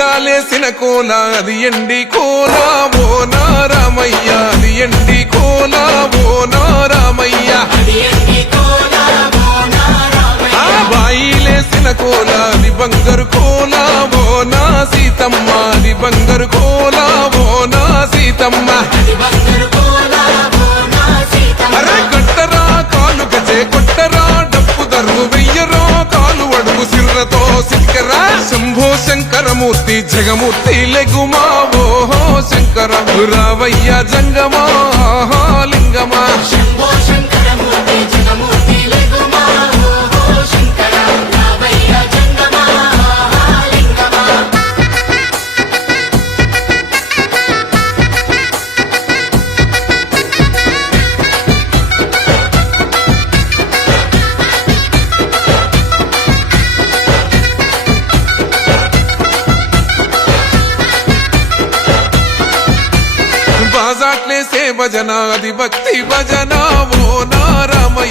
జెండాలేసిన కోల అది ఎండి కోల ఓ నారామయ్య అది ఎండి కోల ఓ నారామయ్య ఆ బాయిలేసిన కోల అది బంగారు కోల ఓ నా సీతమ్మ అది బంగారు కోల ఓ నా సీతమ్మ అరే కట్టరా కాలు గజే కొట్టరా డప్పు దరువు వెయ్యరో కాలు అడుగు సిర్రతో సిక్కరా శంభో శంకరమూర్తి జగమూర్తి లెగుమా ఓహో శంకర రావయ్య జంగమా లింగమా బాజాట్లేసే భజన అది భక్తి భజన ఓ నారామయ్య